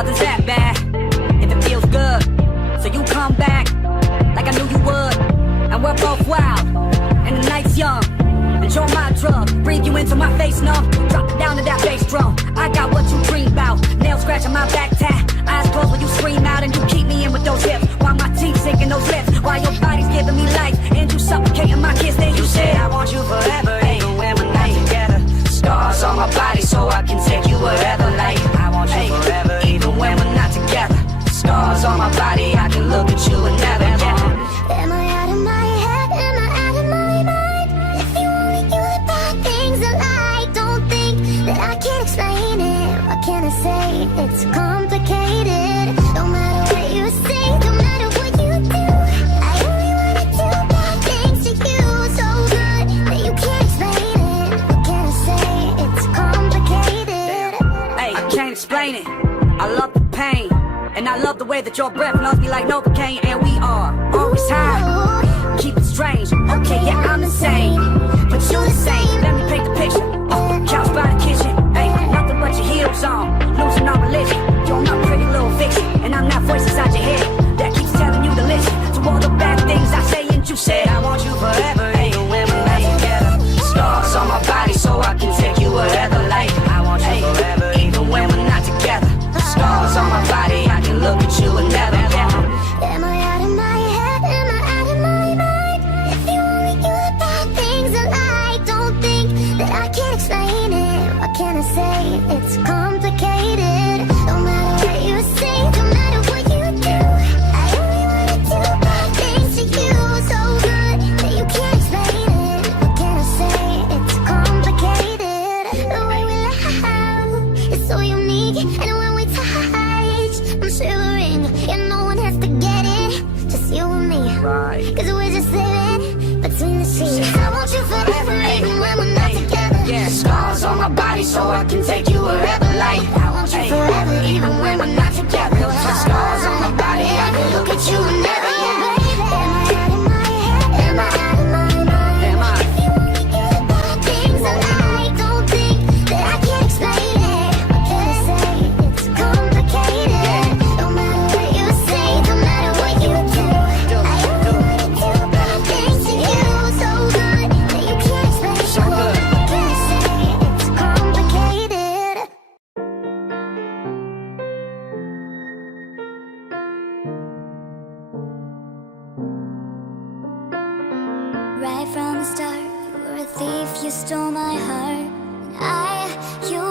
nothing's that bad if it feels good. So you come back like I knew you would. And we're both wild, and the night's young. Enjoy my drug, breathe you into my face numb. Drop it down to that bass drum. I got what you dream about. Nails scratching my back tat. Eyes closed when you scream out, and you keep me in with those hips. While my teeth sinking those lips. While your body's giving me life, and you suffocating my kiss. Then you said I want you forever, even when we're not together. Scars on my body so I can take you wherever. Like I want you forever, even when we're not together. Scars on my body, I can look at you and never. Am I out of my head? Am I out of my mind? If you only knew the bad things that I don't think that I can't explain it. What can I say? It's complicated. No matter what you say, no matter what you do, I only wanna do bad things to you. So good that you can't explain it. What can I say? It's complicated. Hey, I can't explain it. I love the pain, and I love the way that your breath loves me like Novocaine. And we are always high, keep it strange. Okay, yeah, I'm insane, but you the same. Let me paint the picture. Couch by the kitchen. Hey, nothing but your heels on, losing all religion. You're my pretty little fiction, and I'm that voice inside your head that keeps telling you to listen to all the bad things I say. And you said I want you forever, even when we're not together. Scars on my body so I can take you wherever. Like I want you forever, even when we're not together. Scars on my body, I can look at you and never. Am I out of my head? Am I out of my mind? If you only knew the bad things that I don't think that I can't explain it. What can I say? It's complicated. No matter what you say, no matter what you do, I only wanna do bad things to you. So good that you can't explain it. What can I say? It's complicated. The way we laugh is so unique, and when we touch, I'm shivering. And no one has to get it, just you and me. Cause we're just living between the sheets. I want you forever, even when we're not together. Yeah, scars on my body so I can take you wherever. Like I want you forever, even when we're not together. Scars on my body, I can look at you and never. Am I out of my head? Am I out of my mind? Am I? If you only knew the bad things that I don't think that I can't explain it. What can I say? It's complicated. No matter what you say, no matter what you do, I only wanna do bad things to you. So good that you can't explain it. So good. What can I say? It's complicated. Right from the start, you were a thief, you stole my heart. And you